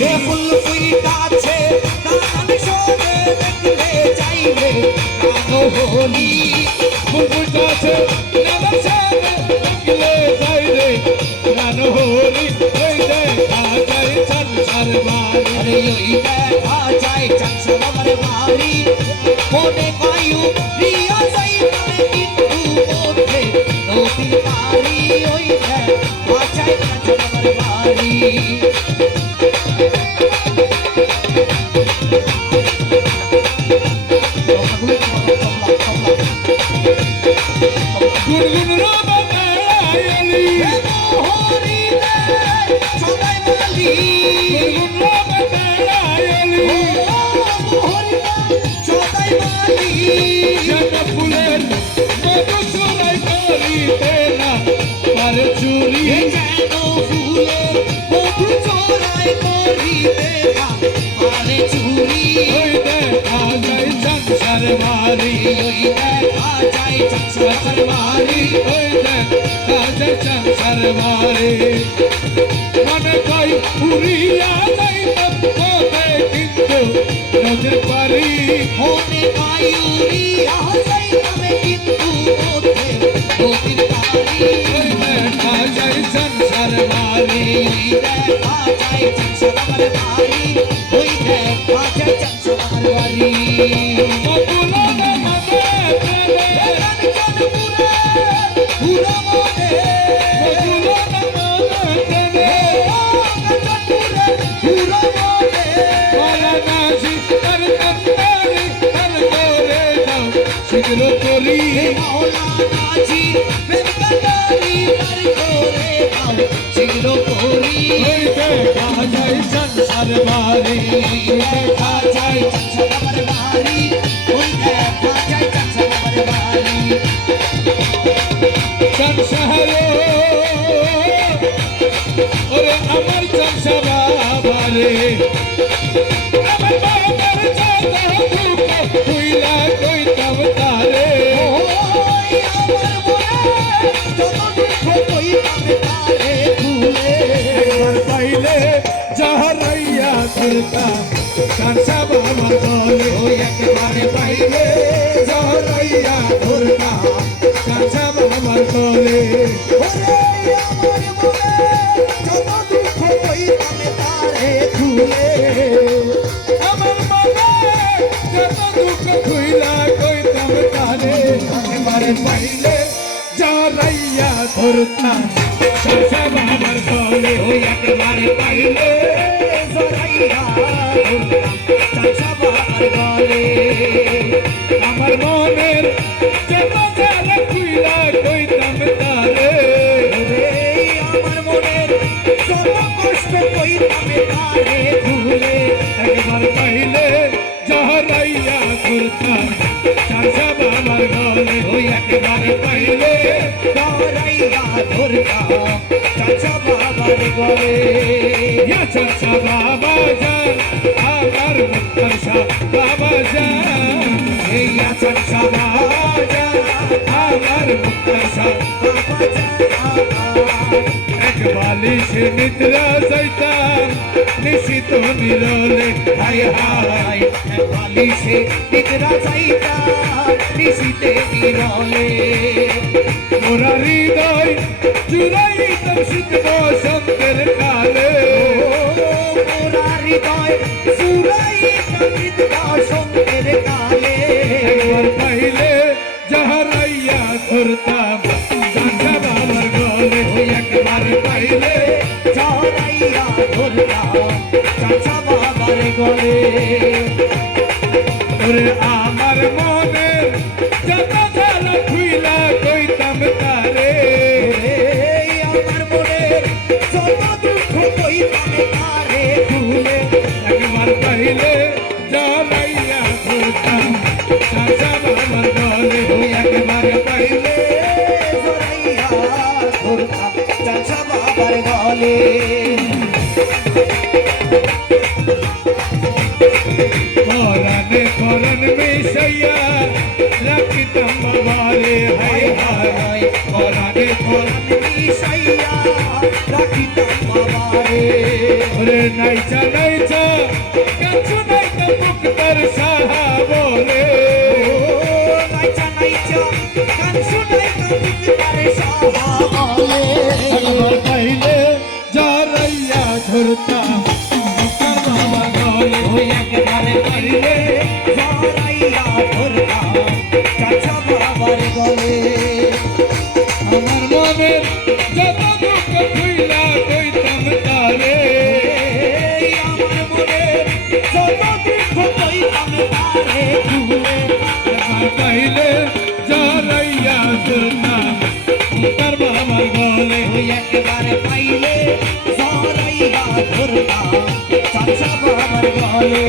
এ ফুল ফুইটাছে নানান সোনে দেখলে যাইবে কানো হলি ফুল ফুটাছে নানান সোনে দেখলে যাইবে কানো হলি ওই দেখা যায় সংসার বাড়ি আরে ওই দেখা যায় চাঁদসার বাড়ি মনে পায়ু রিয়া যাই মানে কিন্তু মধ্যে নদীর পারি ওই দেখা যায় চাঁদসার বাড়ি গুনগুন রবালি মোহরি সদাই মালি গুনগুন রবালি মোহরি সদাই মালি জানা ফুলের মধু চুরাই করিতে না পারে চুরি কেন ফুলে মধু চোরাই করিতে পারে চুরি ওই দেখা যায় সংসার বাড়ি ওই দেখা যায় চাঁদসার বাড়ি ওই দেখা যায় সংসার বাড়ি মনে কই উড়িয়া যাইতাম পথে কিন্তু নদীর পারি মনে পায়ুরি আসাই নামে কিন্তু মধ্যে নদীর পারি ওই দেখা যায় সংসার বাড়ি দেখা যায় চাঁদসার বাড়ি ওই দেখা যায় চাঁদসার বাড়ি মধুলাল মনে প্রেমে পুরো মনে মধুলাল মনে প্রেমে পুরো মনে মালানাসি তার কান্দারি তার করে দাও শীঘ্র করি মাওলানাজি বেকারি তার করে দাও শীঘ্র করি ওই দেখা যায় সংসার বাড়ি দেখা যায় চাঁদসার বাড়ি ওই দেখা যায় চাঁদসার বাড়ি সংসারে ওরে আমার সংসা বাবারে আমার বাবার চাঁদা দুঃখ তুইলা কইতাম তারে ওই আমার মনে যত দুঃখ কই পাবে তারে ভুলে একবার পাইলে যাহারাইয়া ধরতাম সংসা বাবার গলে ওই একেবারে পাইলে যাহারাইয়া ধরতাম সংসা বাবার গলে ওরে আমার মনে যত দুঃখ কই পাবে তারে ভুলে আমার মনে যত দুঃখ খুইলা কইতাম তারে একেবারে পাইলে যারাইয়া ধরতাম সংসা বাবার গলে ওই একেবারে পাইলে জড়াইয়া ধরতাম চাঁদসার গলে আমার মনের যত জ্বালা খুইলা কইতাম তারে ওরে আমার মনের যত কষ্ট কই পাবে তারে ভুলে একবার পাইলে যারাইয়া ধরতাম সংসা বাবার গলে ওই একেবারে পাইলে জড়াইয়া ধরতাম চাঁদসার গলে या चर्चा बाबा जान आगर मुक्तर शाह बाबा जान এইয়া চাঁদসার आगर मुक्तर शाह एक बालिश निद्रा सैतान निशित निरोले হায় হায় বালিশে নিদ্রা যাইতা নিশিতে নিরলে मोरा हृदय चुराई तब शीत बसंतेर काले মোরা হৃদয় সুরাই কামিত বসন্তের কালে একবার পাইলে যাহারাইয়া ধরতাম সংসা বাবার গলে ওই একবারে পাইলে জড়াইয়া ধরতাম চাঁদসার গলে ওরে আমার মনের যত জ্বালা খুইলা কইতাম তারে আমার মনের যত দুঃখ কই পাবে তারে ভুলে একবার পাইলে যারাইয়া ধরতাম সংসা বাবার গলে ওই একেবারে পাইলে জড়াইয়া ধরতাম চাঁদসার গলে পরানে পরান মিশাইয়া রাখিতাম বাবারে হায় হায় পরানে পরানে মিশাইয়া রাখ দিতাম বাবারে ওরে নাইচা নাইচা কাছু নাইচা মুক্তার সাহা বলে নাইচা নাইচা গান শুনাইতা মুক্তার সাহা বলে একবার পাইলে জরাইয়া ধরতাম মুক্তার বাবা গলে ওই একবারে পাইলে জরাইয়া ধরতাম চাচা বাবার গলে আমার মনের যত দুঃখ খুইলা কইতাম তারে আমার মনে যত দুঃখ কইতাম তারে খুলে একবার পাইলে জরাইয়া ধরতাম মুক্তার বাবার গলে ওই একবারে পাইলে জরাইয়া ধরতাম চাচা বাবার গলে